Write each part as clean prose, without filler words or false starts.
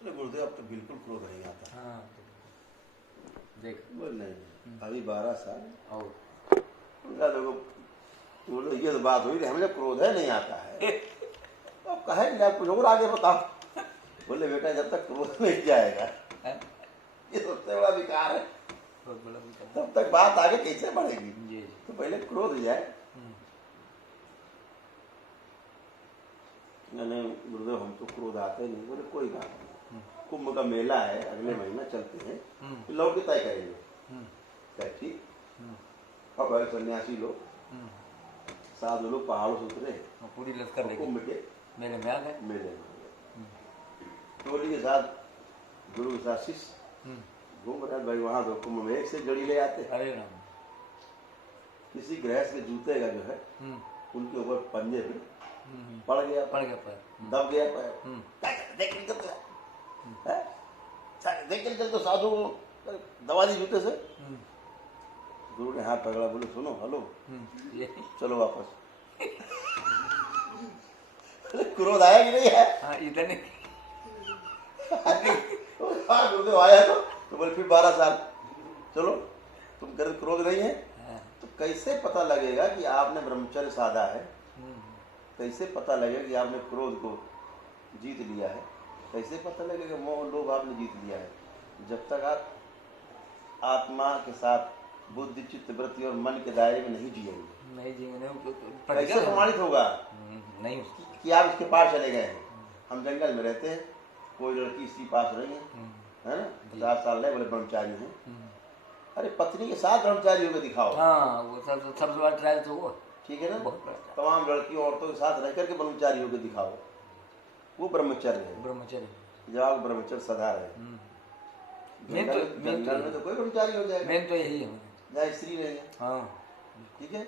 अरे गुरुदेव अब तो बिल्कुल क्रोध नहीं आता। हाँ देख बोल नहीं अभी 12 साल और देखो बोलो ये तो बात हुई हमें क्रोध है नहीं आता है। अब कहे नहीं आप कुछ और आगे बताओ। बोले बेटा जब तक क्रोध नहीं जाएगा ये सबसे बड़ा विकार है, बहुत बड़ा विकार। तब तक बात आगे कैसे बढ़ेगी। जी तो पहले क्रोध जाए। मैंने गुरुदेव हम तो क्रोध आते नहीं। बोले कोई बात नहीं, कुंभ का मेला है अगले महीना चलते हैं लौट के तय करेंगे। क्या ठीक। अब भाई सन्यासी लोग साधु लोग पहाड़ों से उतरे पूरी लश्कर लेके कुंभ के मेले में आ गए। मेले में टोली के साथ गुरु के साथ शिष्य घूम रहे। भाई वहां तो कुंभ में एक से जड़ी ले आते। अरे राम। किसी गृहस्थ के जूते का जो है उनके ऊपर पंजे पे पड़ गया पैर दब गया पैर। देख निकल तो साधु दबा दी जूते से। गुरु ने हाथ पकड़ा बोले सुनो हेलो चलो वापस। क्रोध आया कि नहीं है? हाँ इतने हाँ गुरुदेव आया तो बोले फिर 12 साल चलो तुम कर क्रोध नहीं है। तो कैसे पता लगेगा कि आपने ब्रह्मचर्य साधा है? कैसे पता लगेगा कि आपने क्रोध को जीत लिया है? कैसे पता लगेगा मोह लोभ आपने जीत लिया है? जब तक आप आत्मा के साथ बुद्धि चित्त वृत्ति और मन के दायरे में नहीं जिएंगे कैसे प्रमाणित होगा नहीं कि आप इसके पार चले गए हैं। हम जंगल में रहते हैं, कोई लड़की इसके पास रही है ना 50 साल रहे बोले ब्रह्मचारी हैं। अरे पत्नी के साथ ब्रह्मचारी होकर दिखाओ। हाँ वो सबसे बड़ा ट्रायल तो वो ठीक है ना। तमाम लड़कियों औरतों के साथ रह करके ब्रह्मचारी होकर दिखाओ, वो ब्रह्मचर्य है। ब्रह्मचर्य जब आप ब्रह्मचर्य सदा रहे जंगल में तो कोई ब्रह्मचारी हो जाएगा। मेन तो यही है जहाँ स्त्री नहीं है। हाँ ठीक है।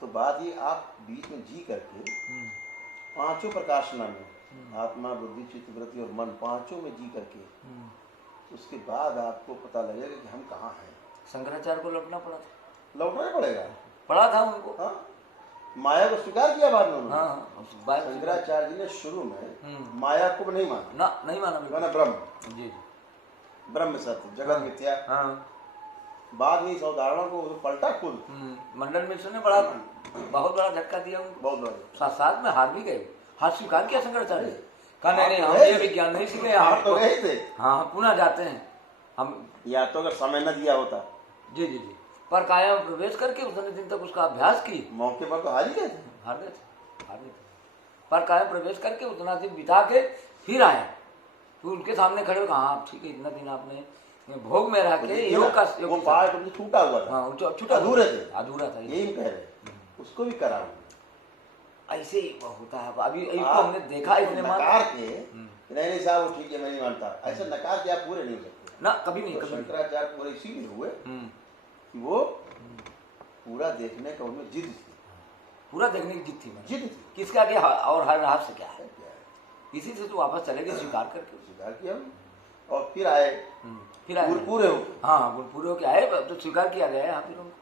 तो बात ये आप बीच में जी करके पांचों प्रकाशना में आत्मा बुद्धि चित्त वृत्ति और मन पांचों में जी करके उसके बाद आपको पता लगेगा कि हम कहाँ हैं। शंकराचार्य को लौटना पड़ा था। लौटना ही पड़ेगा। पड़ा था उनको। हाँ माया को स्वीकार किया बाद में उन्होंने। हाँ शंकराचार्य जी ने शुरू में माया को नहीं माना। ना नहीं माना ब्रह्म जी ब्रह्म सत्य जगत मिथ्या। बाद में इस अवधारणा को पलटा खुद। मंडल मिश्र ने बड़ा बहुत बड़ा झटका दिया उनको। बहुत बड़ा साथ में हार भी गए। हार स्वीकार किया शंकराचार्य। कहा नहीं हम ये विज्ञान नहीं सीखे। हम तो गए थे। हाँ पुनः जाते हैं हम। या तो अगर समय न दिया होता। जी जी जी पर काया में प्रवेश करके उतने दिन तक उसका अभ्यास की। मौके पर तो हार ही गए थे। हार गए थे पर काया में प्रवेश करके उतना दिन बिता के फिर आए। तो उनके सामने खड़े हो हाँ ठीक है इतना दिन आपने भोग में रह के योग का वो पार्ट मुझे छूटा हुआ था। हाँ छूटा अधूरे था यही कह रहे उसको भी करा। ऐसे ही होता है। अभी हमने देखा इतने नकार के नहीं साहब ठीक है मैं नहीं मानता। ऐसा नकार के आप पूरे नहीं हो सकते ना कभी नहीं। शंकराचार्य पूरे इसीलिए हुए कि वो पूरा देखने का उनमें जिद थी। पूरा देखने की जिद थी किसका क्या और हर रात से क्या है इसी से तो वापस चले गए स्वीकार किया और फिर आए पूरे हो। हाँ पूरे हो के आए तो स्वीकार किया गया यहाँ फिर उनको।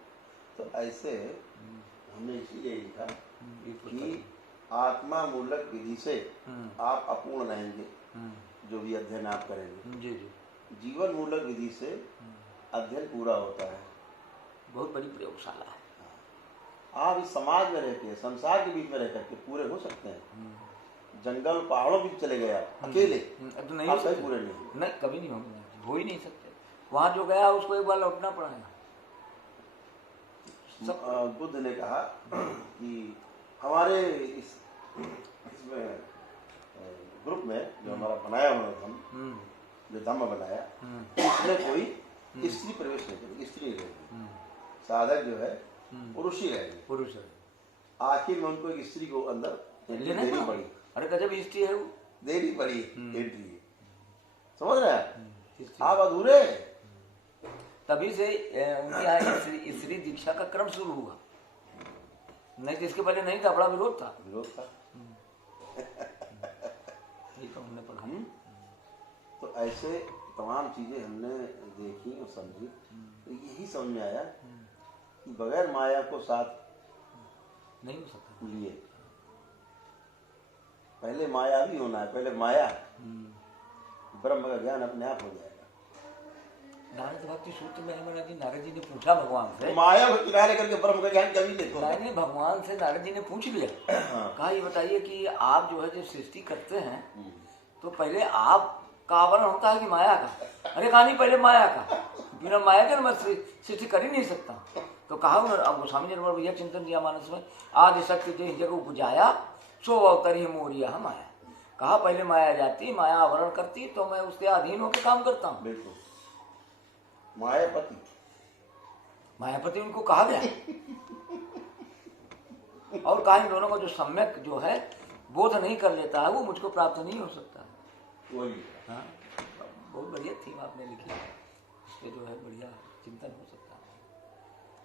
तो ऐसे हमने इसीलिए लिखा कि आत्मा मूलक विधि से आप अपूर्ण रहेंगे जो भी अध्ययन आप करेंगे। जी जी जीवन मूलक विधि से अध्ययन पूरा होता है। बहुत बड़ी प्रयोगशाला है। आप इस समाज में रहकर संसार के बीच में रह करके पूरे हो सकते हैं। जंगल पहाड़ों भी चले गए आप अकेले तो नहीं आप कभी पूरे नहीं कभी नहीं होंगे हो ही नहीं सकते। वहां जो गया उसको एक बार लौटना पड़ेगा। बुद्ध ने कहा कि हमारे इसमें ग्रुप में जो हमारा बनाया उन्होंने जो धम्म बनाया इसमें कोई स्त्री प्रवेश नहीं करेगी। स्त्री रहेगी। साधक जो है पुरुष ही रहेगी। पुरुष है। आखिर में उनको एक स्त्री को अंदर देनी पड़ी। अरे गजब स्त्री है वो देनी पड़ी एंट्री। समझ रहे हैं आप अधूरे। तभी से उनके यहाँ स्त्री दीक्षा का क्रम शुरू हुआ। नहीं तो इसके पहले नहीं था। बड़ा विरोध था। ये तो हमने पढ़ा। तो ऐसे तमाम चीजें हमने देखी और समझी। तो यही समझ में आया कि बगैर माया को साथ नहीं हो सकता लिए पहले माया भी होना है। पहले माया ब्रह्म का ज्ञान अपने आप हो जाएगा। नारद भक्ति सूत्र में हमारा जी नारद जी ने पूछा भगवान से, माया को किनारे करके ब्रह्म का ज्ञान कभी देखो। नहीं भगवान से नारद जी ने पूछ लिया, कहा ये बताइए कि आप जो है जब सृष्टि करते हैं तो पहले आपका आवरण होता है कि माया का? अरे कहा नहीं, पहले माया का, बिना माया के मैं सृष्टि कर ही नहीं सकता। तो कहा अब गोस्वामी जी ने भैया चिंतन दिया मानस में, आदि शक्ति जो जगह उपजाया सो अवतरी मोरिया माया। कहा पहले माया जाती, माया आवरण करती, तो मैं उसके अधीन होकर काम करता हूँ। बिल्कुल मायापति, मायापति उनको कहा गया। और कहा इन दोनों का जो सम्यक जो है बोध नहीं कर लेता है वो मुझको प्राप्त नहीं हो सकता। वही हाँ, बहुत बढ़िया थीम आपने लिखी, इस पे जो है बढ़िया चिंतन हो सकता है।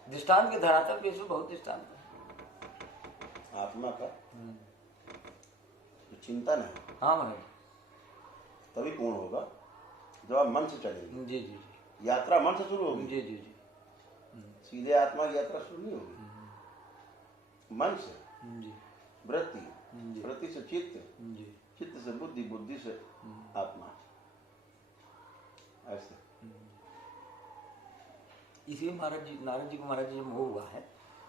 दृष्टांत के धरातल पे इसमें बहुत दृष्टांत है। आत्मा का जो चिंतन है हाँ महाराज, तभी पूर्ण होगा जब आप मन से चलेंगे। जी जी यात्रा मन से शुरू होगी, जी जी जी सीधे आत्मा की यात्रा शुरू नहीं होगी। मन से जी वृत्ति, जी वृत्ति से चित्त, जी चित्त से बुद्धि, बुद्धि से आत्मा, ऐसे। इसीलिए महाराज जी, नारद जी को महाराज जी मोह हुआ है।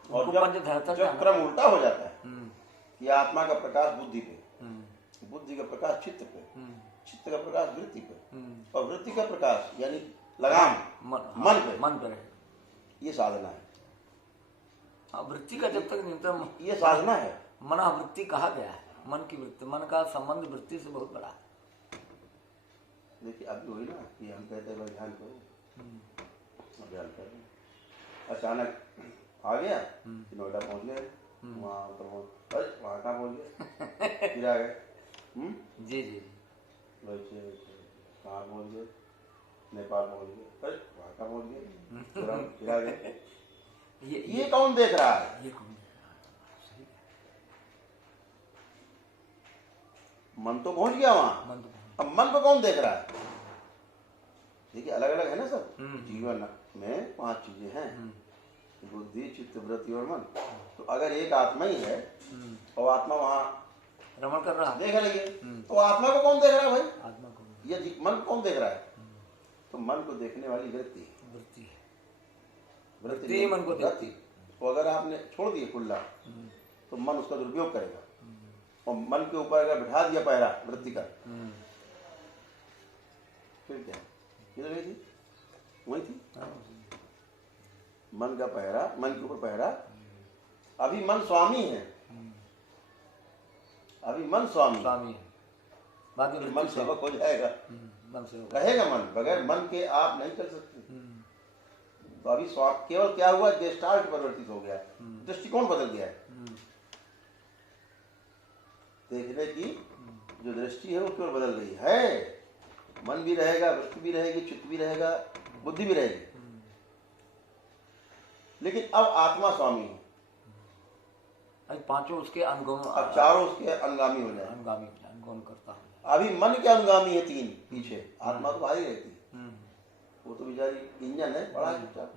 और उनको पंच धरातल जब क्रम उल्टा हो जाता है हम्म, कि आत्मा का प्रकाश बुद्धि पे, हम्म, बुद्धि का प्रकाश चित्त पे, हम्म, चित्त का प्रकाश वृत्ति पे, हम्म, और वृत्ति का प्रकाश यानी लगाम मन पे, मन पे रहे। ये साधना है। हाँ, वृत्ति का जब तक न्यूनतम ये साधना है। मना वृत्ति कहा गया है, मन की वृत्ति, मन का संबंध वृत्ति से बहुत बड़ा है। देखिए अभी वही ना कि हम कहते हैं भाई ध्यान करो, ध्यान करो, अचानक आ गया कि नोएडा पहुंच गए, वहाँ तो अरे वहाँ कहाँ पहुंच गए, फिर आ गए, जी जी वैसे कहाँ पहुंच गए, नेपाल पहुंच गए, अरे वहाँ कहाँ पहुंच गए, फिर आ गए। ये कौन देख रहा है? ये कौन? मन तो पहुंच गया वहां, मन तो अब मन को कौन देख रहा है? देखिए अलग अलग है ना सब। हम्म। जीवन में 5 चीजें हैं, बुद्धि, चित्त, वृत्ति और मन। तो अगर एक आत्मा ही है और आत्मा वहां रमण कर रहा है, देख रही है, तो आत्मा को कौन देख रहा है भाई? आत्मा को ये मन को कौन देख रहा है? तो मन को देखने वाली वृत्ति है। वृत्ति है, वृत्ति वृत्ति मन को देखती। तो अगर आपने छोड़ दिया खुला तो मन उसका दुरुपयोग करेगा, और मन के ऊपर अगर बिठा दिया पहरा वृत्ति का, फिर क्या? किधर गई थी? वही थी। मन का पहरा, मन के ऊपर पहरा। अभी मन स्वामी है, अभी मन स्वामी स्वामी है, बाकी मन वृत्ति से सबक हो जाएगा। मन से होगा। रहेगा मन, बगैर मन के आप नहीं कर सकते। तो अभी केवल क्या हुआ, गेस्टाल्ट परिवर्तित हो गया, दृष्टिकोण बदल गया है। देखने की जो दृष्टि है वो केवल बदल गई है। मन भी रहेगा, वृत्ति भी रहेगी, चित्त भी रहेगा, बुद्धि भी रहेगी, लेकिन अब आत्मा स्वामी है। अभी पांचों उसके अनुगम, अब चारों उसके अनुगामी हो जाए। अनुगामी अनुगम करता है। अभी मन के अनुगामी है 3 पीछे, आत्मा तो बाहर ही रहती है, वो तो बेचारी इंजन है, बड़ा चुपचाप।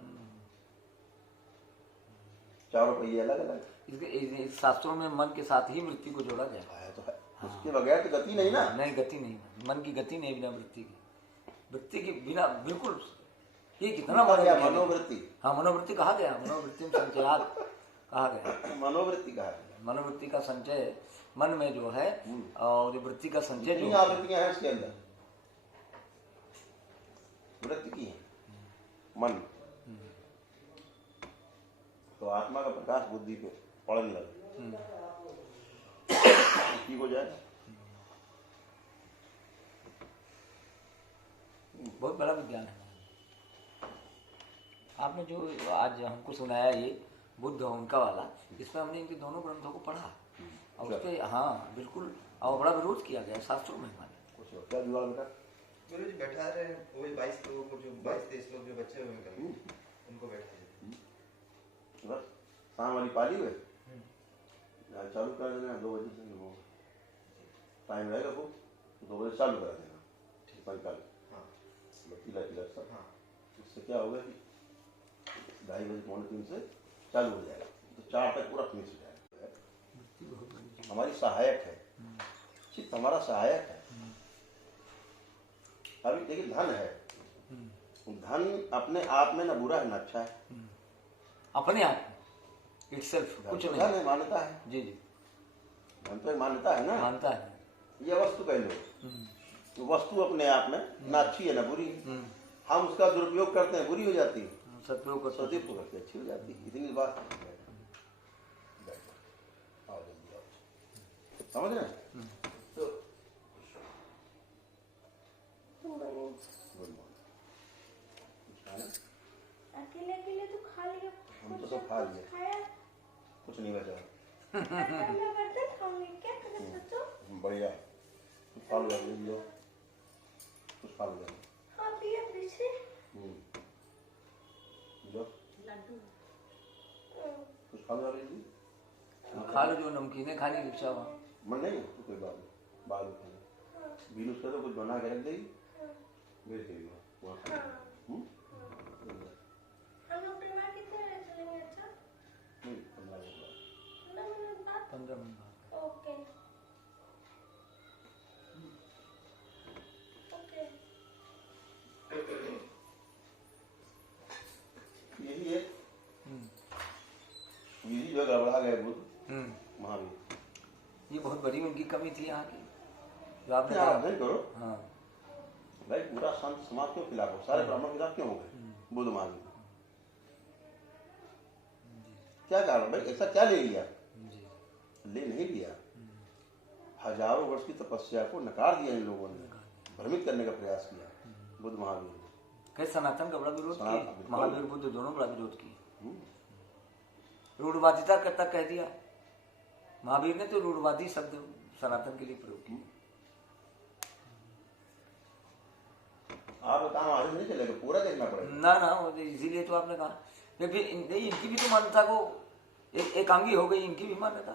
चारों पहिए अलग अलग। इसके शास्त्रों में मन के साथ ही वृत्ति को जोड़ा गया है तो है, उसके बगैर तो गति नहीं ना। नहीं, गति नहीं, मन की गति नहीं बिना वृत्ति की, वृत्ति के बिना बिल्कुल। ये कितना मनोवृत्ति, हाँ मनोवृत्ति कहा गया, मनोवृत्ति संचयात कहा गया, मनोवृत्ति कहा गया। मनोवृत्ति का संचय मन में जो है, और जो वृत्ति का संचय जितनी जो आवृत्तियां हैं उसके अंदर वृत्ति की है, मन। तो आत्मा का प्रकाश बुद्धि पे पड़ने लगे, ठीक हो जाए। बहुत बड़ा विज्ञान है। आपने जो आज हमको सुनाया ये बुद्ध उनका वाला, इसमें हमने इनके दोनों ग्रंथों को पढ़ा और उस पर हाँ बिल्कुल, और बड़ा विरोध किया गया शास्त्रों में हमारे। क्या जुगाड़ बेटा? गुरु जी बैठा रहे, वही 22 लोग जो 22-23 लोग जो बच्चे हुए हैं उनको बैठा बस शाम वाली पाली हुए चालू कर देना, 2 बजे से टाइम रहेगा, खूब 2 बजे चालू करा देना संकल्प। हाँ तिलक तिलक सब। हाँ उससे क्या होगा कि 2:30 बजे 2:45 से चालू हो जाएगा, तो 4 तक पूरा फिनिश हो जाएगा। हमारी सहायक है, चित्त हमारा सहायक है। अभी देखिए धन है, धन अपने आप में ना बुरा है ना अच्छा है, अपने आप इट सेल्फ कुछ धन नहीं। है, मान्यता है, जी जी धन तो एक मान्यता है ना, मानता है। ये वस्तु कह लो, वस्तु अपने आप में ना अच्छी है ना बुरी है, हम उसका दुरुपयोग करते हैं बुरी हो जाती है, सदुपयोग करते हैं। सदुपयोग करते अच्छी हो जाती है, इतनी बात आओ जल्दी आओ। समझ रहे हैं? तो गुड मॉर्निंग। अकेले अकेले तो खा लिया, हम तो कुछ सब खा लिए। कुछ खाया। कुछ नहीं बचा, मैं बर्तन खाऊंगी क्या करें सोचो। बढ़िया, कुछ खा लो, ले लो, कुछ खा लो, हाँ पिया पीछे लो, लड्डू कुछ खा लो, ले ली, खा लो जो नमकीनें खाने की इच्छा हो। मन नहीं तो कोई बात नहीं, बाल उठाना बीनू से तो कुछ बना के रख देगी, भेज देगी वहाँ खा लो। हम लोग परिवार कितने बजे चलेंगे? अच्छा 15 मिनट बाद। 15 मिनट बाद। 15 मिनट बाद। Okay okay. यही है, यही जो गड़बड़ा गए बुद्ध महावीर, ये बहुत बड़ी उनकी कमी थी यहाँ की, जो आपने आप कहा। अध्ययन करो हाँ भाई, पूरा संत समाज क्यों खिलाफ हो, सारे ब्राह्मण खिलाफ क्यों हो गए बुद्ध महावीर? क्या कारण भाई, ऐसा क्या ले लिया? जी ले नहीं लिया, हजारों वर्ष की तपस्या को नकार दिया इन लोगों ने, भ्रमित करने का प्रयास किया बुद्ध महावीर ने। कई सनातन का बड़ा विरोध सनातन, किया, बिल्कुल। महावीर बुद्ध दोनों बड़ा विरोध किया। रूढ़वादिता करता कह दिया महावीर ने, तो रूढ़वादी शब्द सनातन के लिए प्रयोग किया। आपका काम आगे नहीं चलेगा, पूरा देखना पड़ेगा। ना वो इसीलिए तो आपने कहा, लेकिन नहीं इनकी भी तो मान्यता को एकांगी हो गई, इनकी भी मान्यता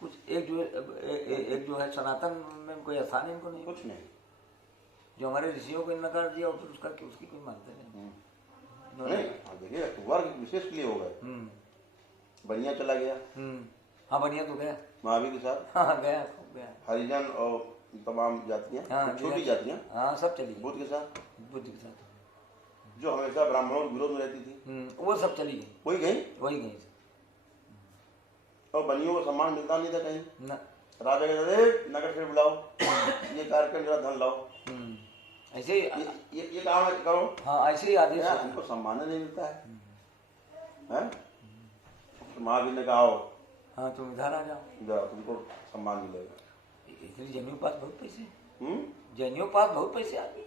कुछ एक जो है सनातन में कोई आसान इनको नहीं, कुछ नहीं, जो हमारे ऋषियों को नकार दिया और फिर उसकी कोई मान्यता नहीं। नहीं देखिए वर्ग विशेष के लिए हो गए, बनिया चला गया हाँ बढ़िया तो गया, महावीर के साथ, हाँ गया गया, हरिजन और तमाम जातियां, हाँ, छोटी जातियां हाँ सब चली गई बुद्ध के साथ, बुद्ध के साथ। जो हमेशा ब्राह्मणों के विरोध में रहती थी, वो सब चली गई, वही गई, वही गई और बनियों को सम्मान मिलता नहीं था कहीं। ना। राजा कहते थे नगर से बुलाओ, ये कार्यक्रम जरा धन लाओ, ऐसे ही ये काम करो, हाँ ऐसे ही आदेश क्या होते हैं। हमको सम्मान नहीं मिलता है, हैं? तो महावीर ने कहा आओ हाँ तुम इधर आ जाओ, जाओ, तुमको सम्मान मिलेगा। इसलिए जैनियों के पास बहुत पैसे, हम्म? जैनियों के पास बहुत पैसे आते,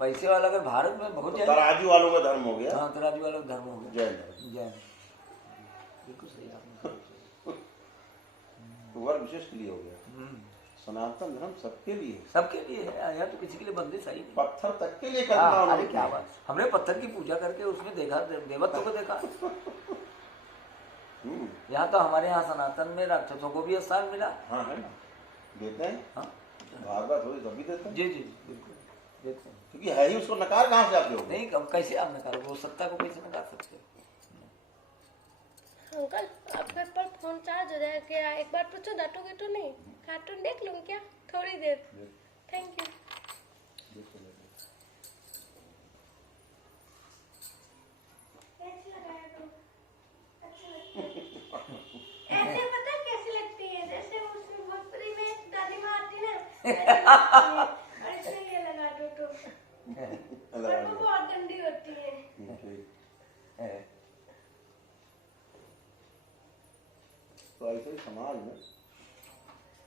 पैसे वाला अगर भारत में बहुत तो जैन, तराजू वालों का धर्म हो गया, हाँ तराजू वाला धर्म हो गया, जैन धर्म। जैन। बिल्कुल सही आपने कहा। वर्ग विशेष के लिए हो गया, सनातन धर्म सबके लिए, सबके लिए है, यहाँ तो किसी के लिए बंदिश आई नहीं। पत्थर तक के लिए हाँ, करना अरे उन्होंने क्या किया। बात, हमने पत्थर की पूजा करके उसमें देखा, देवत्व को देखा। यहाँ तो हमारे यहाँ सनातन में राक्षसों को भी स्थान मिला। हाँ है, देते हैं, हाँ भागवत हो तभी देते हैं, जी जी बिल्कुल देते हैं। क्योंकि है ही, उसको नकार कहाँ से आप दोगे? नहीं कब कैसे आप नकार, वो सत्ता को कैसे नकार सकते हो? अंकल आपके पर फोन चार्ज हो जाएगा क्या? एक बार पूछो, डांटोगे तो नहीं? कार्टून देख लूँ क्या थोड़ी देर? Thank you. कैसी लगाया तुम? अच्छी लगती है। ऐसे पता है कैसी लगती है? जैसे उसमें भोजपुरी में एक दादी माँ आती ना, ऐसे लगती है। और इसमें ये लगा दो तो, पर वो बहुत गंदी होती है। तो ऐसे ही समाज में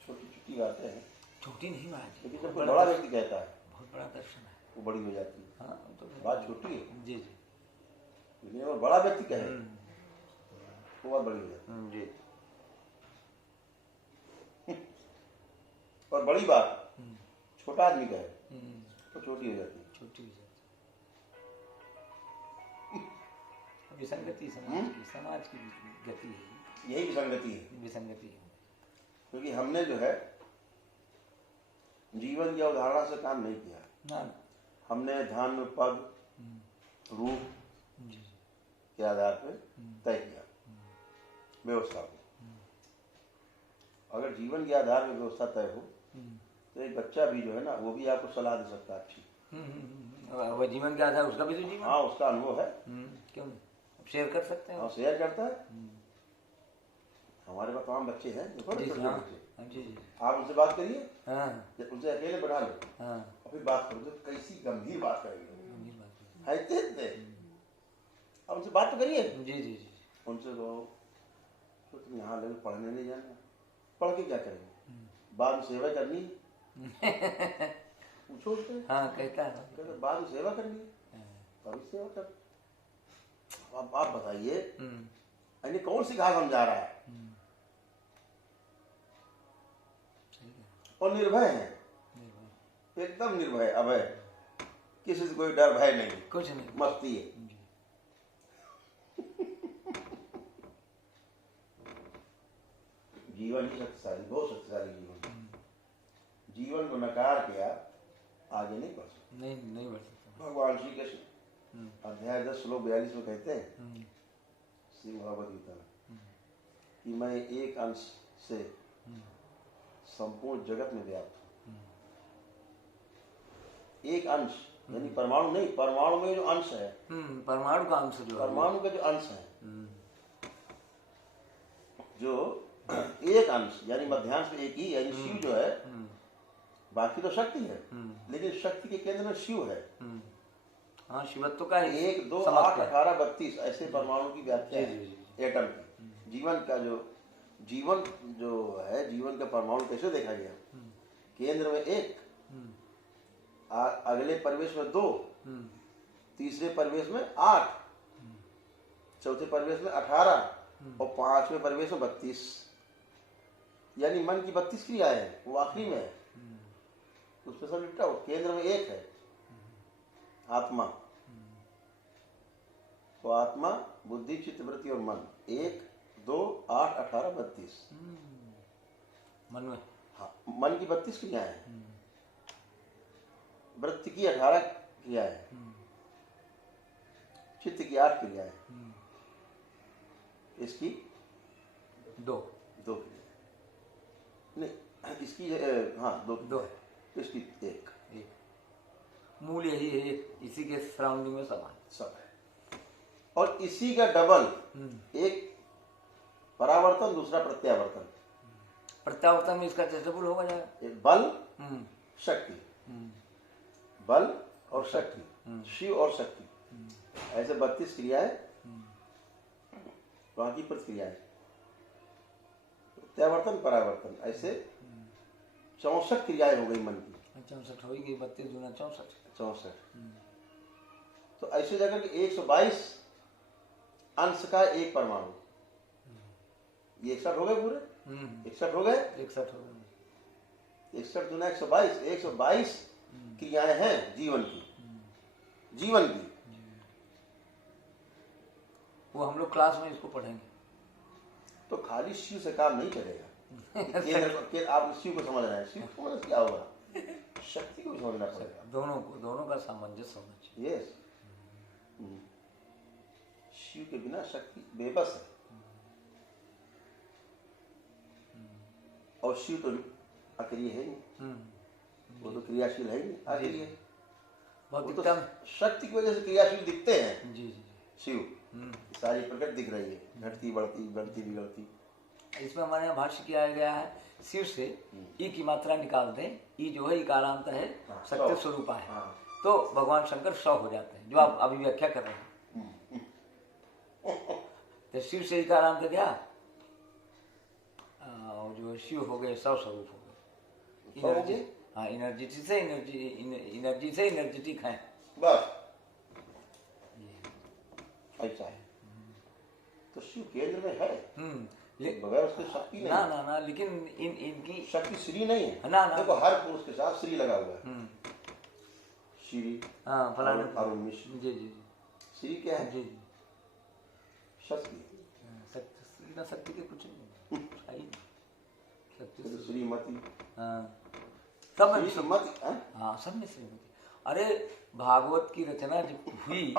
छोटी छोटी बातें हैं, छोटी नहीं महाराज, लेकिन जब कोई बड़ा व्यक्ति कहता है बहुत बड़ा दर्शन है। वो बड़ी हो जाती है। हाँ तो फिर- बात छोटी है, जी जी लेकिन अगर बड़ा व्यक्ति कहे वो बात बड़ी हो जाती जी। है। और बड़ी बात छोटा आदमी कहे तो छोटी हो जाती है। छोटी हो जाती विसंगति समाज की गति है, यही विसंगति है, विसंगति है। क्योंकि हमने जो है जीवन की अवधारणा से काम नहीं किया, ना हमने ध्यान में पद रूप जी के आधार पर तय किया व्यवस्था को। अगर जीवन के आधार पर व्यवस्था तय हो तो एक बच्चा भी जो है ना, वो भी आपको सलाह दे सकता है अच्छी, वह जीवन क्या था, उसका भी तो जीवन। हाँ, उसका अनुभव है। क्यों नहीं, शेयर कर सकते हैं। हाँ, शेयर करता है। हमारे पास तमाम बच्चे हैं, देखो ना, जी छोटे हाँ छोटे बच्चे। हाँ, जी आप उनसे बात करिए, हाँ जब उनसे अकेले बैठा लो हाँ, और फिर बात करो, तो कैसी गंभीर बात करेंगे, गंभीर बात है। है इतने। अब उनसे बात तो करिए, जी जी जी। उनसे कहो तो तुम यहाँ लगे पढ़ने नहीं जाना, पढ़ के क्या करेंगे, बाद में सेवा करनी है। पूछो उससे, हाँ कहता है। कहते बाद में सेवा करनी है, अभी सेवा कर। अब आप बताइए, यानी कौन सी घास हम जा रहा है, और निर्भय है, एकदम निर्भय, अभय, किसी से कोई डर भय नहीं, कुछ नहीं। मस्ती है। जीवन ही शक्तिशाली, बहुत शक्तिशाली जीवन। जीवन को नकार किया, आगे नहीं बढ़ सकता। नहीं बढ़ सकता। भगवान श्री कृष्ण अध्याय 10 श्लोक 42 में कहते हैं श्री भगवद गीता में कि मैं एक अंश से संपूर्ण जगत में व्याप्त हूँ। एक अंश यानी परमाणु नहीं, परमाणु में जो अंश है, परमाणु का अंश जो है, परमाणु का जो अंश है, जो एक अंश यानी मध्यांश में एक ही, यानी शिव जो है, बाकी तो शक्ति है, लेकिन शक्ति के केंद्र में शिव है। हाँ शिवत्व का ही 1, 2, समर्थ 8, है। 18, 32 ऐसे परमाणु की व्याख्या है एटम की। जीवन का जो है, जीवन का परमाणु कैसे देखा गया, केंद्र में 1, अगले परिवेश में 2, तीसरे परिवेश में 8, चौथे परिवेश में 18 और 5वें परिवेश में 32। यानी मन की 32 क्रियाएं हैं, वो आखिरी में है, उसमें सब निपटा। केंद्र में 1 है आत्मा, तो आत्मा, बुद्धि, चित्त, वृत्ति और मन। 1, 2, 8, 18, 32 मन में। हाँ, मन की 32 क्रियाएं हैं, वृत्ति की 18 क्रियाएं हैं, चित्त की 8 क्रियाएं, इसकी 2 क्रिया नहीं, इसकी हाँ 2, इसकी 1 मूल यही है, इसी के सराउंडिंग में सब है। और इसी का डबल, एक परावर्तन, दूसरा प्रत्यावर्तन। प्रत्यावर्तन में इसका चेष्टपुर होगा जाएगा। एक बल, शक्ति, बल और शक्ति, शिव और शक्ति, ऐसे 32 क्रियाएं, बाकी प्रतिक्रियाएं, प्रत्यावर्तन, परावर्तन, ऐसे 64 क्रियाएं हो गई मन की। 64 हो गई, 32 दूना 64। तो ऐसे जाकर के 122 अंश का एक परमाणु, ये 61 हो गए पूरे, 61 हो गए, 61 हो गए, 61 दूना 122, 122 क्रियाएं हैं जीवन की, वो हम लोग क्लास में इसको पढ़ेंगे। तो खाली शिव से काम नहीं चलेगा। आप शिव को समझ रहे हैं, शिव को समझ क्या होगा, शक्ति को समझना पड़ेगा। दोनों का सामंजस्य होना चाहिए। यस, शिव के बिना शक्ति बेबस है, और शिव तो अक्रिय है नहीं, वो तो क्रियाशील है ही नहीं, अक्रिय है। वो तो शक्ति की वजह से क्रियाशील दिखते हैं। जी जी शिव सारी प्रकृति दिख रही है, घटती बढ़ती, बढ़ती बिगड़ती। इसमें हमारे यहाँ भाष्य किया गया है, शिव से ई की मात्रा निकाल दें, ई जो है इकारांत है, सत्य स्वरूपा है, तो भगवान शंकर 100 हो जाते हैं, जो आप अभी व्याख्या कर रहे हैं। तो शिव से इकारांत क्या, जो शिव हो गए 100 स्वरूप हो गए, एनर्जी। हाँ, एनर्जी से एनर्जेटिक है, बस ऐसा है। तो शिव केंद्र में है, बगैर उसके शक्ति नहीं। ना, लेकिन इनकी शक्ति श्री नहीं है ना। देखो, हर पुरुष के साथ श्री लगा हुआ है, श्री, हाँ फलाना, अरुण मिश्र। जी श्री क्या है, जी, शक्ति, शक्ति के कुछ नहीं, शक्ति श्रीमती, सब श्रीमती, हाँ सब में श्रीमती। अरे भागवत की रचना जब हुई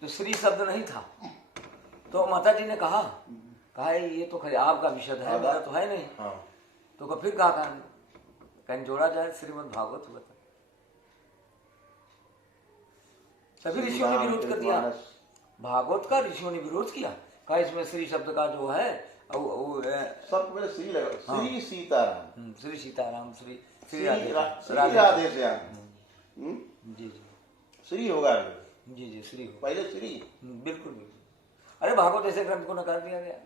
तो श्री शब्द नहीं था, तो माता जी ने कहा ये तो खैर आपका विषय है, मेरा तो है नहीं। तो फिर कहा कहीं जोड़ा जाए, श्रीमद् भागवत हुआ था। सभी ऋषियों ने विरोध कर दिया। भागवत का ऋषियों ने विरोध किया, कहा इसमें श्री शब्द का जो है सब पहले श्री लगा, श्री सीताराम, श्री सीताराम, श्री श्री श्री राधे राधे से जी जी श्री होगा, जी जी श्री हो। पहले श्री। बिल्कुल बिल्कुल। अरे भागवत ऐसे ग्रंथ को नकार दिया गया,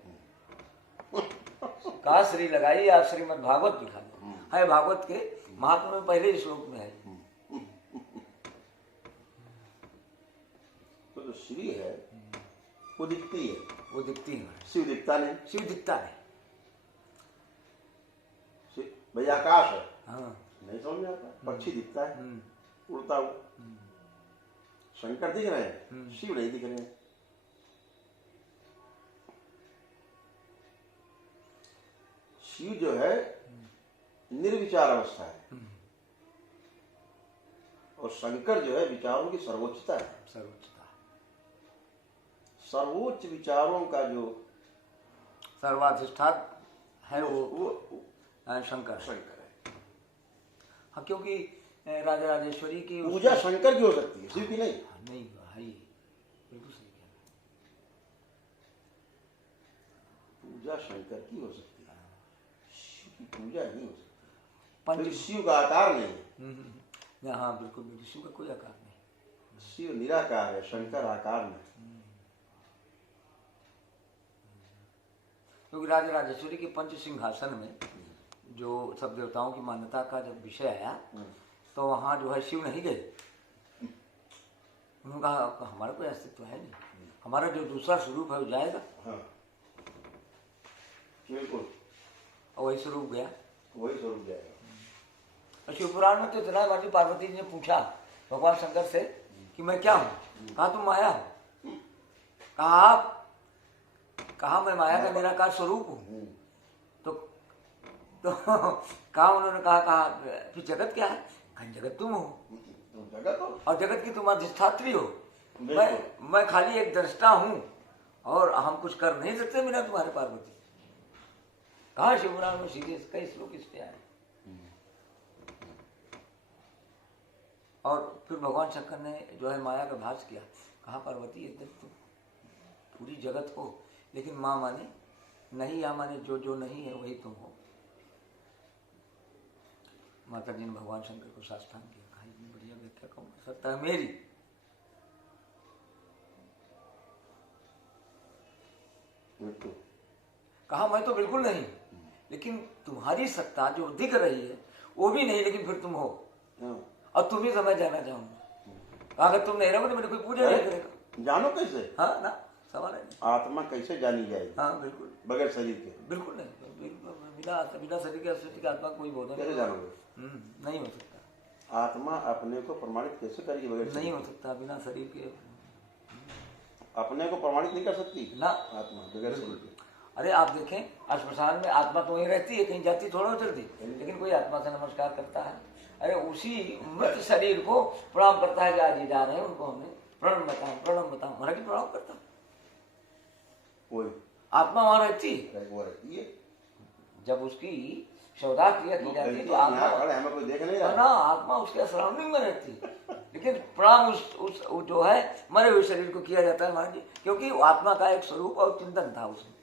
कहा श्री लगाई, आप श्रीमद् भागवत दिखा दो। है भागवत के महात्मा में पहले ही श्लोक में है। तो जो श्री है वो दिखती है, वो दिखती है, शिव दिखता नहीं। शिव दिखता है। भाई आकाश है, हाँ नहीं समझ में आता, पक्षी दिखता है उड़ता हुआ, शंकर दिख रहे हैं, शिव नहीं दिख रहे हैं। शिव जो है निर्विचार अवस्था है और शंकर जो है विचारों की सर्वोच्चता है। सर्वोच्चता, सर्वोच्च विचारों का जो सर्वाधिष्ठान है वो वो शंकर। शंकर है। हाँ, क्योंकि राजा राजेश्वरी की पूजा शंकर की हो सकती है, शिव की नहीं। नहीं है ही, बिल्कुल सही कह रहे पूजा शंकर की हो सकती है, शिव की पूजा नहीं हो सकती। पंच क्योंकि शिव का आकार नहीं है। हाँ बिल्कुल बिल्कुल, शिव का कोई आकार नहीं। शिव निराकार है, शंकर आकार में। क्योंकि राजा राजेश्वरी के पंच सिंहासन में जो सब देवताओं की मान्यता का जब विषय आया तो वहाँ जो है शिव नहीं गए। उन्होंने कहा हमारा कोई अस्तित्व है नहीं, हमारा जो दूसरा स्वरूप है वो जाएगा। हाँ बिल्कुल, और वही स्वरूप गया, वही स्वरूप जाएगा। और शिव पुराण में तो इतना बार पार्वती जी ने पूछा भगवान शंकर से कि मैं क्या हूँ, कहा तुम माया हो, कहा मैं माया का निराकार स्वरूप हूँ। तो कहा उन्होंने कहा फिर जगत क्या है, कहा जगत तुम हो, जगत हो और जगत की तुम अधिष्ठात्री हो। मैं खाली एक दृष्टा हूँ और हम कुछ कर नहीं सकते बिना तुम्हारे पार्वती। कहा शिवपुराण में सीधे कई श्लोक इस पे आए। और फिर भगवान शंकर ने जो है माया का भास किया, कहा पार्वती एकदम तुम पूरी जगत हो, लेकिन माँ माने नहीं, या माने जो जो नहीं है वही तुम हो। माता जी ने भगवान शंकर को साष्टांग किया, कहा इतनी बढ़िया व्याख्या कहूँ सकता है मेरी। कहा मैं तो बिल्कुल नहीं, लेकिन तुम्हारी सत्ता जो दिख रही है वो भी नहीं, लेकिन फिर तुम हो और तुम ही समय जाना चाहूंगा। अगर तुम नहीं रहोगे तो मेरे कोई पूजा नहीं करेगा। जानो कैसे? हाँ ना, सवाल है। आत्मा कैसे जानी जाएगी? हाँ बिल्कुल, बगैर शरीर के बिल्कुल नहीं, बिना शरीर के अस्तित्व की आत्मा कोई बोधन कैसे जानोगे? नहीं हो सकता। आत्मा अपने को प्रमाणित कैसे करेगी बगैर? नहीं हो सकता बिना शरीर के, अपने को प्रमाणित नहीं कर सकती ना आत्मा बगैर शरीर के। अरे आप देखें श्मशान में आत्मा तो वहीं रहती है, कहीं जाती थोड़ा चलती, लेकिन कोई आत्मा से नमस्कार करता है। अरे उसी मृत शरीर को प्रणाम करता है कि आज ये जा रहे हैं, उनको हमने प्रणम बताओ महाराज प्रणाम करता। कोई आत्मा वहां रहती है, वो रहती है। जब उसकी शवदाह क्रिया की जाती है तो आत्मा हमें कोई देख नहीं रहा ना, आत्मा उसके सराउंडिंग में रहती है। लेकिन प्रणाम उस जो है मरे हुए शरीर को किया जाता है महाराज जी, क्योंकि आत्मा का एक स्वरूप और चिंतन था उसमें।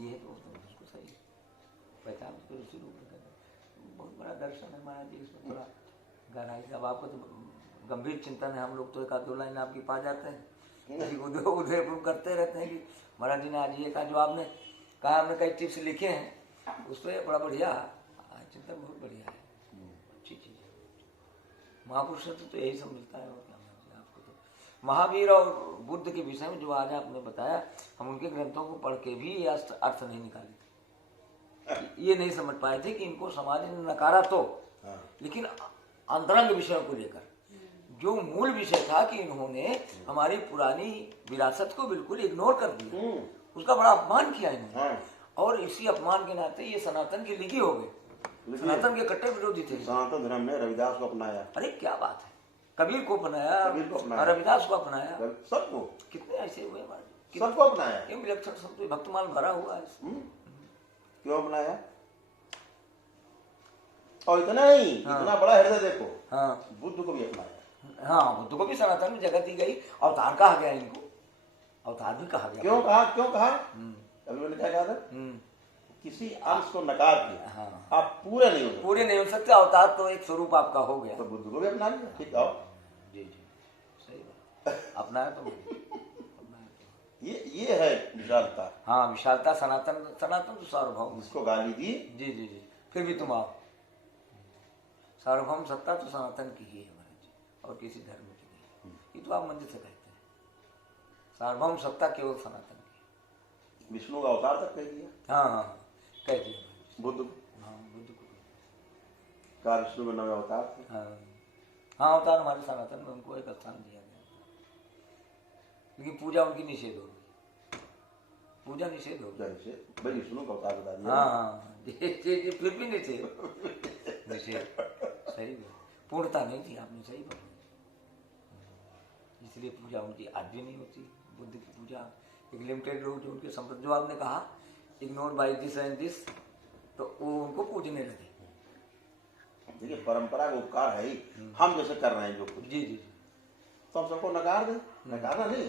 ये तो उसको सही पहचान उसको उसी रूप में बहुत बड़ा दर्शन है महाराज जी, इसमें थोड़ा गहराई से। अब आपको तो गंभीर चिंतन है, हम लोग तो एक आध दो लाइन आपकी पा जाते हैं, उदय करते रहते हैं कि महाराज जी ने आज ये कहा, जो आपने कहा हमने कई टिप्स लिखे हैं उस पर बड़ा बढ़िया चिंतन, बहुत बढ़िया है, अच्छी चीज़ है। महापुरुष तो यही सब मिलता है। और क्या आपको तो महावीर और बुद्ध के विषय में जो आज आपने बताया, हम उनके ग्रंथों को पढ़ के भी ये अर्थ नहीं निकाले थे, ये नहीं समझ पाए थे कि इनको समाज ने नकारा तो, लेकिन अंतरंग विषयों को लेकर जो मूल विषय था कि इन्होंने हमारी पुरानी विरासत को बिल्कुल इग्नोर कर दिया, उसका बड़ा अपमान किया इन्होंने। और इसी अपमान के नाते ये सनातन के लिखी हो गए, सनातन के कट्टर विरोधी थे। सनातन धर्म में रविदास को अपनाया, अरे क्या बात है, कबीर को अपनाया, रविदास को अपनाया, सबको, कितने ऐसे हुए हमारे, सबको अपनाया। क्यों विलक्षण सब भक्तमाल भरा हुआ है। क्यों अपनाया? और इतना नहीं, इतना बड़ा हृदय देखो, बुद्ध को भी अपनाया। हाँ, बुद्ध को भी सनातन में जगह दी गई, अवतार कहा गया इनको, अवतार भी कहा गया। क्यों कहा? अभी मैंने क्या कहा था? किसी अंश को नकार दिया। हाँ। आप पूरे नहीं हो सकते। पूरे नहीं हो सकते, अवतार तो एक स्वरूप आपका हो गया। तो बुद्ध को भी अपना लिया, ठीक है। जी सही बात, अपना है तो ये है विशालता। हाँ, विशालता, सनातन तो सार्वभौम। उसको गाली दी। जी, फिर भी तुम आओ। सार्वभौम सत्ता तो सनातन की ही है महाराज जी, और किसी धर्म की नहीं। ये तो आप मंदिर से कहते हैं, सार्वभौम सत्ता केवल सनातन की। विष्णु का अवतार तक कह दिया। हाँ, कह दिया बुद्ध को। हाँ, बुद्ध को। का विष्णु के 9 अवतार थे। हाँ, अवतार हमारे सनातन में उनको एक स्थान दिया गया, लेकिन पूजा उनकी निषेध हो गई। पूजा निषेध हो गई। भाई विष्णु का अवतार बता दिया। हाँ, जी, फिर भी निषेध सही है, पूर्णता नहीं थी, आपने सही बताया। इसलिए पूजा उनकी आज भी नहीं होती। बुद्ध की पूजा एक लिमिटेड लोग जो उनके संप्रदाय, जो आपने कहा ignore by this and this, तो वो उनको पूजने लगे। देखिए परंपरा का उपकार है ही, हम जैसे कर रहे हैं जो कुछ, जी, तो हम सबको नकार दें? नकारना नहीं,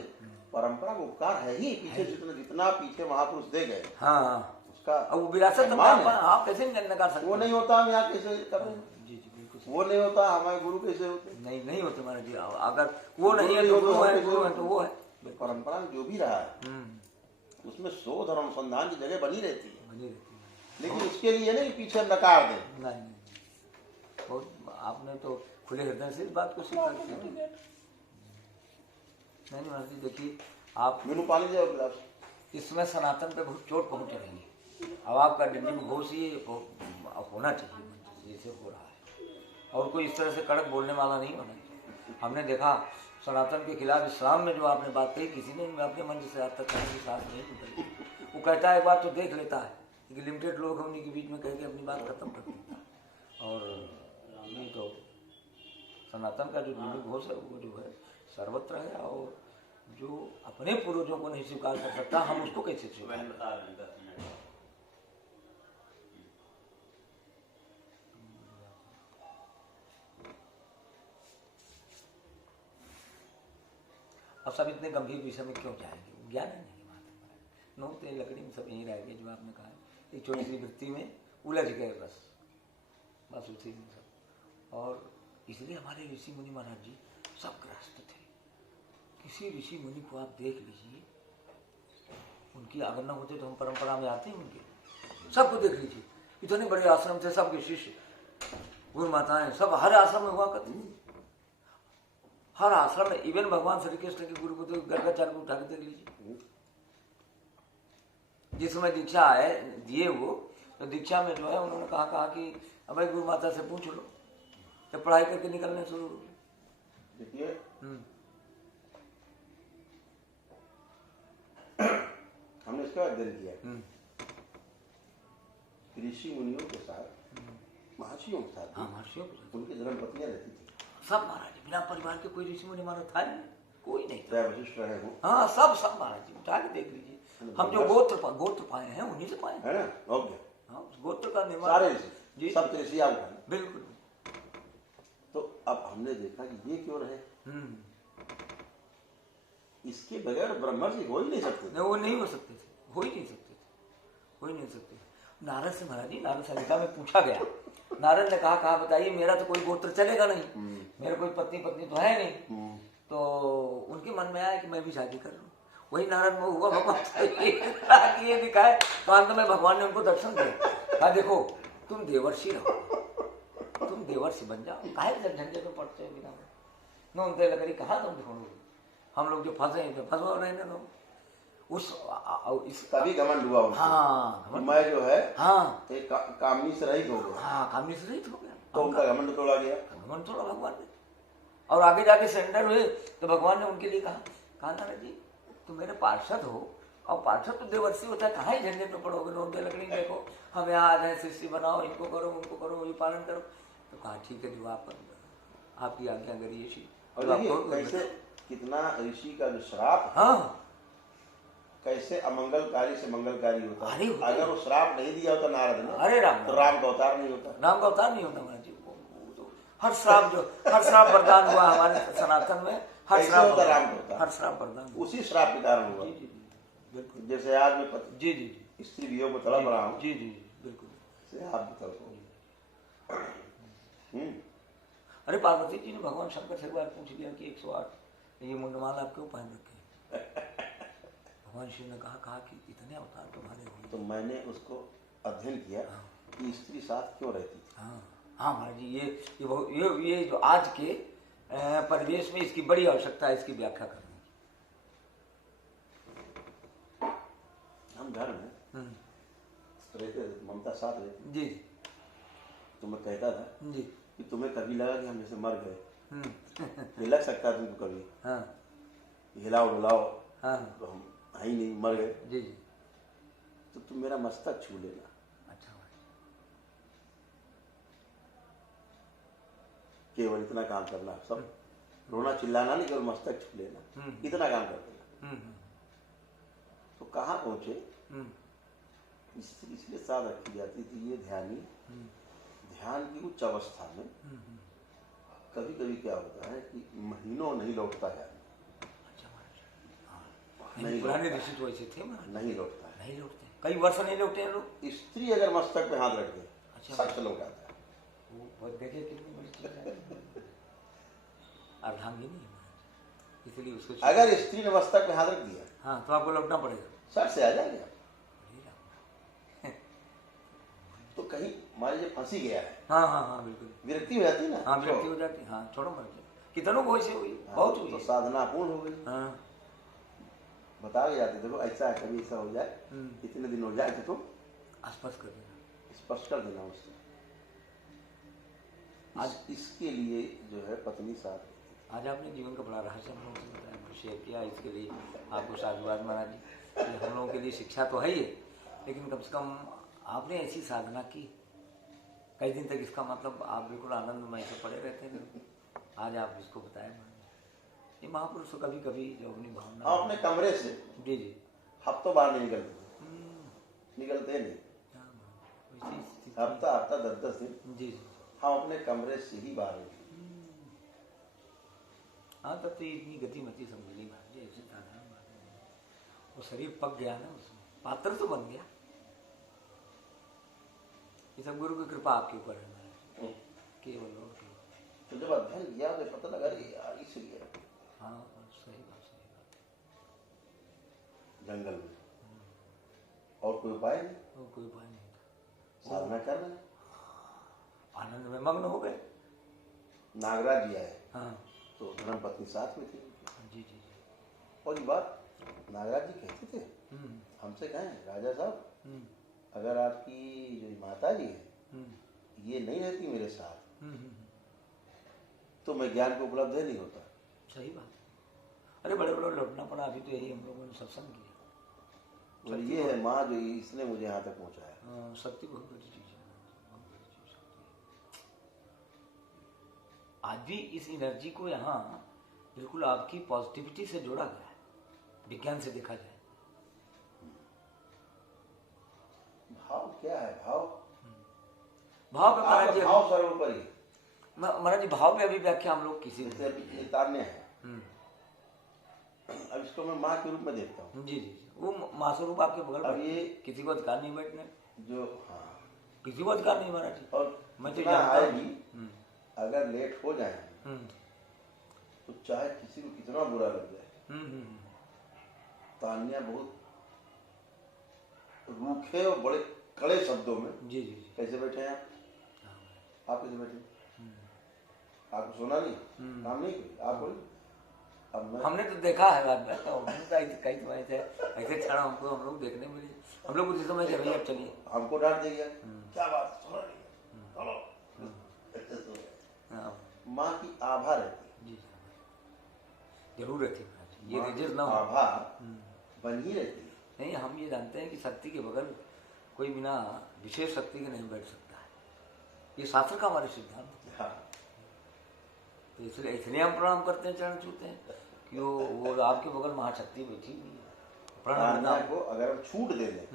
परंपरा का उपकार है ही। पीछे जितना पीछे महापुरुष दे गए, हाँ, उसका अब वो विरासत आप कैसे नकार सकते? वो नहीं होता हम यहाँ कैसे कर रहे हैं? जी, बिल्कुल। वो नहीं होता हमारे गुरु कैसे होते? नहीं होते महाराज जी। अगर वो नहीं है तो वो है, वो है तो वो है। परंपरा में जो भी रहा है उसमें शोध और अनुसंधान की जगह बनी रहती है, लेकिन उसके लिए नहीं पीछे नकार दें। नहीं, बहुत आपने तो खुले हृदय से इस बात को स्वीकार किया। नहीं महाराज जी, देखिए आप मीनू पानी दे गिलास। इसमें सनातन पे बहुत चोट पहुंच रही है। अब आपका दिल्ली में घोष ये होना चाहिए जैसे हो रहा है, और कोई इस तरह से कड़क बोलने वाला नहीं होना चाहिए। हमने देखा सनातन के खिलाफ इस्लाम में जो आपने बात कही, किसी ने अपने मंच से आज तक कहने की साथ नहीं निकली। वो कहता है एक बात तो देख लेता है कि लिमिटेड लोग हैं, उन्हीं के बीच में कह के अपनी बात खत्म कर देता है। और ये तो सनातन का जो दिल्ली घोष है वो जो है सर्वत्र है, और जो अपने पूर्वजों को नहीं स्वीकार कर सकता, हम उसको कैसे स्वीकार करें? अब सब इतने गंभीर विषय में क्यों जाएंगे? ज्ञान है नहीं बात। नोते लकड़ी में सब यही रह गए, जो आपने कहा, एक छोटी सी वृत्ति में उलझ गए, बस उसी में सब। और इसलिए हमारे ऋषि मुनि महाराज जी सब ग्रस्त थे। किसी ऋषि मुनि को आप देख लीजिए, उनकी अगर न होते तो हम परंपरा में आते हैं उनके, सबको देख लीजिए, इतने बड़े आश्रम थे, सबके शिष्य गुरु माताएं सब हर आश्रम में हुआ करती, हर आश्रम में। इवन भगवान श्री कृष्ण के गुरु को तो गर्गाचार्य को उठा के देख लीजिए। जिस समय दीक्षा है दिए वो, तो दीक्षा में जो है उन्होंने कहा कि अब भाई गुरु माता से पूछ लो, जब पढ़ाई करके निकलने शुरू हो। देखिए हमने इसका अध्ययन किया, ऋषि मुनियों के साथ महर्षियों के साथ, हाँ, महर्षियों के साथ उनकी धर्म पत्नियां रहती थी। सब महाराज जी, बिना परिवार के कोई ऋषि मुनि हमारा था नहीं, कोई नहीं था। चाहे वशिष्ठ रहे हो, हाँ, सब महाराज जी, उठा के देख लीजिए। हम जो गोत्र पाए हैं उन्हीं से पाए हैं, है ना? ओके, हाँ, उस गोत्र का निर्माण सारे ऋषि, जी, सब ऋषि आप हैं। बिल्कुल। तो अब हमने देखा कि ये क्यों रहे, इसके बगैर ब्रह्मर्षि हो ही नहीं सकते। नहीं, वो नहीं हो सकते थे, हो ही नहीं सकते थे, हो ही नहीं सकते। नारद से महाराज जी, नारद संहिता में पूछा गया, नारद ने कहा बताइए, मेरा तो कोई गोत्र चलेगा नहीं, मेरा कोई पत्नी तो है नहीं। तो उनके मन में आया कि मैं भी शादी कर लूं। वही नारद में हुआ भगवान से ये दिखाए, तो अंत में भगवान ने उनको दर्शन दिया, कहा देखो तुम देवर्षि रहो, तुम देवर्षि बन जाओ, काहे झंझट में पड़ते हो बिना न उनते लकड़ी कहाँ तुम ढूंढोगे, हम लोग जो फंसे हैं फंसवा रहे हैं लोग। उस तभी घमंड हुआ उनको। हाँ, मैं जो है हाँ, एक कामनी से रहित हो गया। हाँ, कामनी से रहित हो गया, तो उनका घमंड तोड़ा गया, घमंड तोड़ा भगवान ने। और आगे जाके सरेंडर हुए तो भगवान ने उनके लिए कहा नारद जी तुम मेरे पार्षद हो, और पार्षद तो देवर्षि होता है, कहाँ ही झंझट में पड़ोगे, नोट लकड़ी देखो, हम यहाँ आ जाए, सृष्टि बनाओ, इनको करो उनको करो, ये पालन करो। तो कहा ठीक है जो आपकी आज्ञा करिए श्री। और देखिए कैसे कितना ऋषि का जो श्राप, हाँ, कैसे अमंगलकारी से मंगलकारी होता है। अरे अगर वो श्राप नहीं दिया होता नारद ने, अरे राम, तो राम का अवतार नहीं होता। राम का अवतार नहीं होता महाराज जी। हर श्राप वरदान हुआ हमारे सनातन में। हर कैसे श्राप होता राम को होता? हर श्राप वरदान हुआ। उसी श्राप के कारण हुआ। जी जी जी बिल्कुल। जैसे आज मैं जी जी जी स्त्री वियोग में तड़प रहा हूँ, जी जी जी बिल्कुल। से आप भी तड़पो। अरे पार्वती जी ने भगवान शंकर से एक बार पूछ लिया कि 108 ये मुंडमाला आप क्यों पहन रखे हैं? भगवान शिव ने कहा कि इतने अवतार तुम्हारे हुए। तो मैंने उसको अध्ययन किया कि स्त्री साथ क्यों रहती थी। हाँ हाँ महाराज जी, ये जो आज के परिवेश में इसकी बड़ी आवश्यकता है, इसकी व्याख्या करने की। हम घर में रहते, ममता साथ रहती, जी तो मैं कहता था जी कि तुम्हें कभी लगा कि हम जैसे मर गए? ये लग सकता है तुमको कभी? हाँ हिलाओ डुलाओ हाँ तो हम है ही नहीं, मर गए। जी जी तो तुम मेरा मस्तक छू लेना। अच्छा केवल इतना काम करना, सब रोना चिल्लाना नहीं, केवल मस्तक छू लेना, इतना काम कर देना। तो कहाँ पहुंचे? इसलिए साथ रखी जाती थी ये ध्यानी। ध्यान की उच्च अवस्था में कभी कभी क्या होता है कि महीनों नहीं लौटता है आदमी। अच्छा महाराज, नहीं पुराने ऋषि तो ऐसे थे महाराज, नहीं लौटता है। नहीं लौटते, कई वर्ष नहीं लौटे हैं लोग। स्त्री अगर मस्तक पे हाथ रख दे, अच्छा। सच लौटाता है। वो बहुत देखे कितनी बड़ी चीज है। अर्धांगिनी है महाराज, इसलिए उसको अगर स्त्री ने मस्तक पे हाथ रख दिया, हाँ तो आपको लौटना पड़ेगा। सर से आ जाएंगे आप। तो कहीं मान लीजिए फंसी गया है, हाँ हाँ हाँ बिल्कुल, विरक्ति हो जाती है ना। हाँ विरक्ति हो जाती है। हाँ छोड़ो मत, कितनों को ऐसे हुई, बहुत हुई तो है। साधना पूर्ण हो गई। हाँ बता के जाते देखो ऐसा है, कभी ऐसा हो जाए, इतने दिन हो जाए तो तुम स्पर्श कर देना। स्पष्ट कर देना उससे। आज इसके लिए जो है पत्नी साथ। आज आपने जीवन का बड़ा रहस्य हम लोगों से बताया, शेयर किया, इसके लिए आपको साधुवाद महाराज जी। कि हम लोगों के लिए शिक्षा तो है ही, लेकिन कम से कम आपने ऐसी साधना की, कई दिन तक इसका मतलब आप बिल्कुल आनंदमय से पड़े रहते हैं। आज आप इसको बताए महाराज। ये महापुरुष तो कभी कभी जो अपनी भावना हम अपने कमरे से जी जी हफ्तों बाहर नहीं निकलते, निकलते नहीं। हाँ, वैसी स्थिति- हफ्ता हफ्ता 10-10 दिन जी जी हम अपने कमरे से ही बाहर निकलते। हाँ तब तो इतनी गतिमति सब मिली महाराज जी, ऐसे साधारण बात नहीं। वो शरीर पक गया ना, उसमें पात्र तो बन गया। ये सब गुरु की कृपा आपके ऊपर है महाराज, केवल और केवल। तो जब अध्ययन किया तो पता लगा अरे यार इसलिए हाँ सही बात, सही बात। जंगल में और कोई उपाय नहीं, वो कोई उपाय नहीं था, साधना कर रहे हैं। आनंद में मग्न हो गए। नागराज जी आए हाँ तो धर्म पत्नी साथ में थी। जी जी जी और ये बात नागराज जी कहते थे, हमसे कहें राजा साहब अगर आपकी जो माता जी है ये नहीं रहती मेरे साथ तो मैं ज्ञान को उपलब्ध नहीं होता। सही बात है। अरे बड़े बड़े लौटना पड़ा, अभी तो यही हम लोगों ने सत्संग किया। और ये है माँ जो इसने मुझे यहाँ तक पहुँचाया। हाँ, शक्ति बहुत बड़ी चीज है, बहुत बड़ी चीज शक्ति है। आज भी इस एनर्जी को यहाँ बिल्कुल आपकी पॉजिटिविटी से जोड़ा गया है, विज्ञान से देखा जाए। भाव क्या है? भाव भाव में महाराज जी, भाव सर्वोपरि। महाराज जी भाव में अभी व्याख्या हम लोग किसी जैसे अभी तान्य है, अब इसको मैं माँ के रूप में देखता हूँ। जी जी वो माँ स्वरूप आपके बगल अब में, ये किसी को अधिकार नहीं बैठने, जो हाँ किसी को अधिकार नहीं महाराज जी। और मैं तो जितना जानता हूँ। आएगी अगर लेट हो जाए तो चाहे किसी को कितना बुरा लग जाए, तान्या बहुत रूखे और बड़े कड़े शब्दों में जी जी जी कैसे बैठे हैं आप कैसे बैठे? आपको सुना नहीं, काम नहीं किया आप बोले। अब मैं हमने तो देखा है बात में, हमने तो कई तो ऐसे क्षण हमको हम लोग देखने मिले। हम लोग उसी समय से भैया अब चलिए, हमको डांट देगा, क्या बात सुना नहीं, चलो ऐसे तो हाँ माँ की आभा रहती जी जरूर रहती है महाराज जी। ये माँ रिजेस की ना हो। आभा बन ही रहती है। नहीं, हम ये जानते हैं कि शक्ति के बगल कोई बिना विशेष शक्ति के नहीं बैठ सकता है, ये शास्त्र का हमारे सिद्धांत है। हाँ तो इसलिए हम प्रणाम करते हैं, चरण छूते हैं कि वो आपके बगल महाशक्ति बैठी हुई है। प्रणाम तान्या को अगर हम छूट दे दें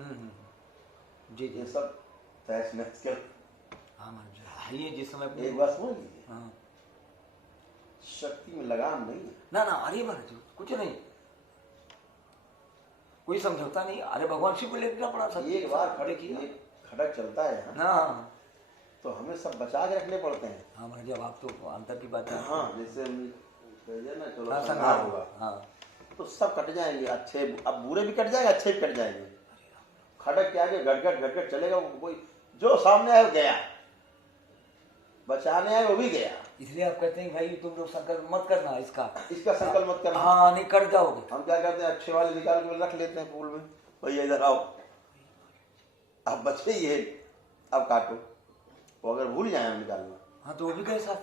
जी जी ये सब तहस नहस कर हाँ महाराज जी। चाहिए जिस समय एक बात समझ लीजिए, हाँ। शक्ति में लगाम नहीं है। ना ना, अरे महाराज जी कुछ नहीं, कोई समझौता नहीं। अरे भगवान शिव को लेकर पड़ा था। एक बार खड़क चलता है यहाँ, ना तो हमें सब बचा के रखने पड़ते हैं। हाँ महाराज जी, अब आप तो अंतर की बात है। हाँ, जैसे हम कहिए ना, चलो हाँ, संहार संहार होगा, हाँ। तो सब कट जाएंगे, अच्छे अब बुरे भी कट जाएंगे, अच्छे भी कट जाएंगे। खड़क के आगे गटगट चलेगा, वो कोई जो सामने आए वो गया, बचाने आए वो भी गया। इसलिए आप कहते हैं भाई तुम लोग संकल्प मत करना इसका संकल्प मत करना। हाँ, नहीं कर जाओगे। हम क्या करते हैं, अच्छे वाले निकाल के रख लेते हैं फूल में, भैया इधर आओ, अब बचे ये, अब काटो। वो अगर भूल जाए हम निकालना, हाँ तो वो भी गए साथ,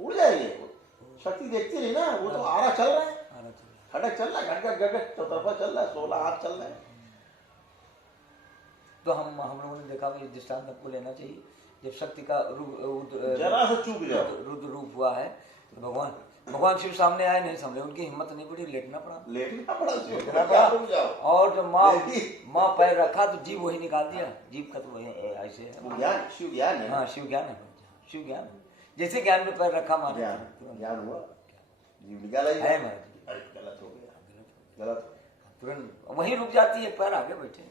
उड़ जाएंगे। शक्ति देखती नहीं ना, वो तो आरा चल रहा है, खड़क चल रहा है, गटगट चौतरफा चल रहा है, 16 हाथ चल रहा है। तो हम लोगों ने देखा भाई दृष्टांत आपको लेना चाहिए। जब शक्ति का रूप जरा सा चूक जाओ, रुद्र रूप हुआ है, तो भगवान शिव सामने आए, नहीं सामने, उनकी हिम्मत नहीं पड़ी, लेटना पड़ा। क्या रुक जाओ। और जब माँ पैर रखा तो जीव वही निकाल दिया, जीव का तो वही ऐसे है। वो ज्ञान, शिव ज्ञान है। हाँ, शिव ज्ञान है, शिव ज्ञान है। जैसे ज्ञान में पैर रखा माने ज्ञान हुआ, जीव निकाला ही है महाराज जी। अरे गलत हो गया, गलत तुरंत वहीं रुक जाती है, पैर आगे बैठे,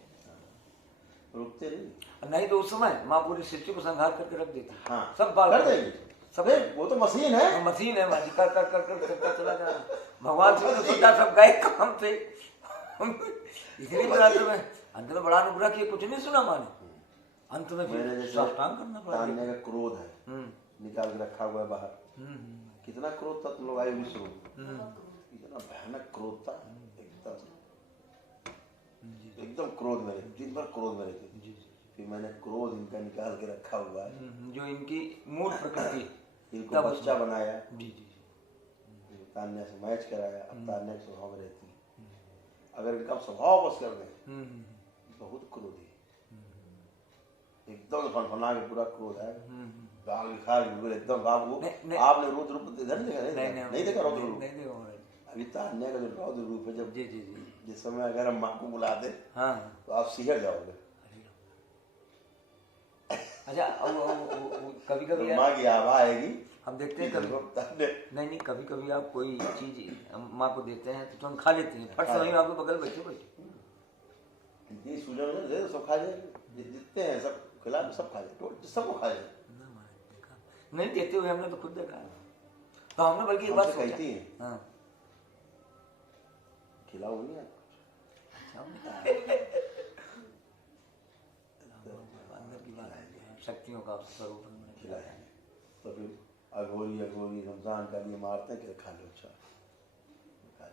रुकते नहीं। नहीं तो उस समय माँ पूरी सृष्टि को संहार करके रख देती। हाँ, सब बाल कर देगी सब, वो तो मशीन है, मशीन है माजी, कर कर कर कर करता चला जा रहा। भगवान शिव ने सोचा सब गए काम से, इसलिए फिर अंत में बड़ा अनुग्रह किया, कुछ नहीं सुना माने, अंत में मैंने फिर जैसे साष्टांग करना पड़ा। तान्या का क्रोध है, निकाल के रखा हुआ है बाहर। कितना क्रोध था, तुम लोग आए विश्व में, इतना भयानक क्रोध था, एकदम क्रोध में रहे, दिन भर क्रोध में रहते। फिर मैंने क्रोध इनका निकाल के रखा हुआ है, जो इनकी मूल प्रकृति, इनको बच्चा बनाया, जी जी, तान्या से मैच कराया, अब तान्या के स्वभाव में रहती है। अगर इनका स्वभाव बस कर दें, बहुत क्रोधी, एकदम फनफना के पूरा क्रोध है, गाल बिखार बिल्कुल एकदम। बाबू आपने रुद्र रूप इधर नहीं देखा, रुद्र रूप अभी तान्या का जो रौद्र रूप है, जब जी जी जी, जिस समय अगर हम माँ को बुला दे, हाँ, तो आप सिहर जाओगे। अच्छा, कभी कभी माँ की आभा आएगी, हम देखते हैं कभी, नहीं कभी कभी आप कोई चीज माँ को देते हैं तो तुम खा लेती हैं, फट से वहीं आपके बगल बैठे ये सूजन में दे सब खा जाएंगे, जितने हैं सब खिला, सब खा जाए, सबको खा जाए। नहीं देते हुए हमने तो खुद देखा है, तो हमने बल्कि एक बात कहती है, हाँ, खिलाओ नहीं आप, अंदर की बात है, शक्तियों का स्वरूप खिलाए। तो फिर अघोरी रमजान का लिए मारते हैं कि खा लो, अच्छा खा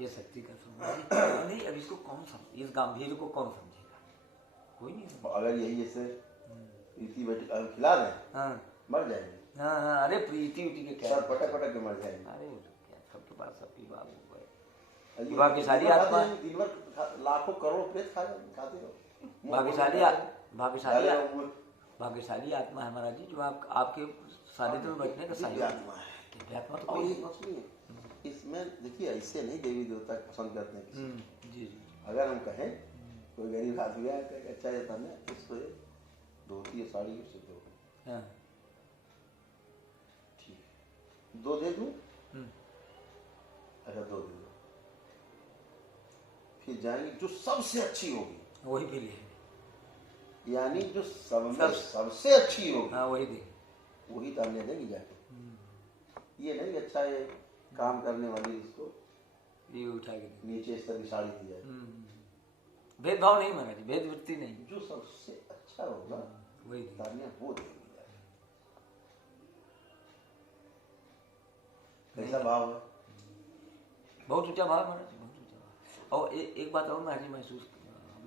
ये शक्ति का स्वरूप नहीं। अब इसको कौन समझ, इस गांधीर्य को कौन समझेगा, कोई नहीं। अगर यही जैसे प्रीति बेटी अगर खिला दें, हाँ, मर जाएंगे। हाँ, अरे प्रीति उठी के क्या, सब पटक के मर जाएंगे। अरे सबके पास सबकी बात हो गए, भाग्यशाली आत्मा, दिन भर लाखों करोड़ प्रेत खाते रहो, भाग्यशाली आत्मा है महाराज जी, जो आपके सानिध्य में बैठने का सही आत्मा है। आत्मा तो और कोई ये मछली है, इसमें देखिए ऐसे नहीं देवी देवता पसंद करते हैं किसी। जी जी, अगर हम कहें कोई गरीब आदमी है, अच्छा जाता है, इसको धोती या साड़ी से दो, हाँ, ठीक है, 2 दे दूं, अच्छा 2 दे दो, फिर जाएंगे जो सबसे अच्छी होगी, वही भी ले, यानी जो सबसे अच्छी होगी, हाँ वही दे, वही तान्या देंगे जाके। ये नहीं अच्छा है काम करने वाली, इसको ये उठा के नीचे स्तर की साड़ी दी जाए। भेदभाव नहीं महाराज जी, भेद वृत्ति नहीं, जो सबसे अच्छा होगा वही तान्या वो देंगे जाके। कैसा भाव है? बहुत ऊंचा भाव महाराज जी, बहुत ऊंचा भाव। और एक बात और महाराज जी महसूस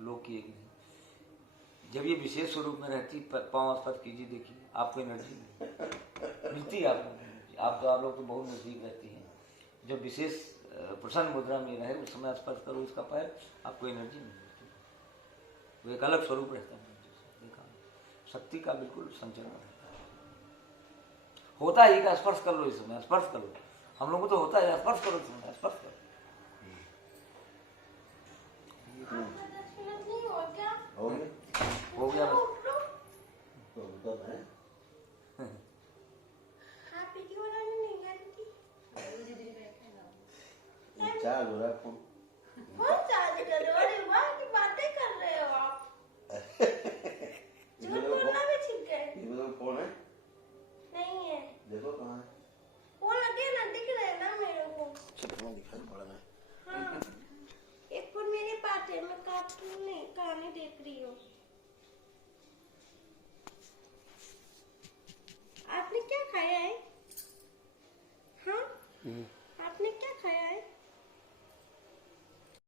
लोग किए कि जब ये विशेष स्वरूप में रहती, पाँव स्पर्श कीजिए, देखिए आपको एनर्जी मिलती है, आप लोग तो बहुत नजदीक रहती हैं, जब विशेष प्रसन्न मुद्रा में रहे उस समय स्पर्श करो इसका पैर, आपको एनर्जी मिलती है, वो एक अलग स्वरूप रहता है। देखा, शक्ति का बिल्कुल संचरण रहता है, होता ही का स्पर्श कर लो इस समय, स्पर्श करो, हम लोगों को तो होता है स्पर्श करो, स्पर्श करो। नहीं हुआ क्या? हो गया। हो गया बस। उठ लो। तो उनका है आप वीडियो बनाने नहीं गए थी? ये चार्ज हो रहा है फोन। फोन चार्ज करो। अरे वाह, की बातें कर रहे हो आप। झूठ बोलना भी सीख गए। ये मतलब फोन है? नहीं है। देखो कहाँ है? फोन लगे ना, दिख रहे हैं ना मेरे को। फोन दिखाई पड़ रहा है। हाँ, एक फोन मेरे पास है, मैं कार्टून नहीं कहानी देख रही हूँ। आपने क्या खाया है? हाँ?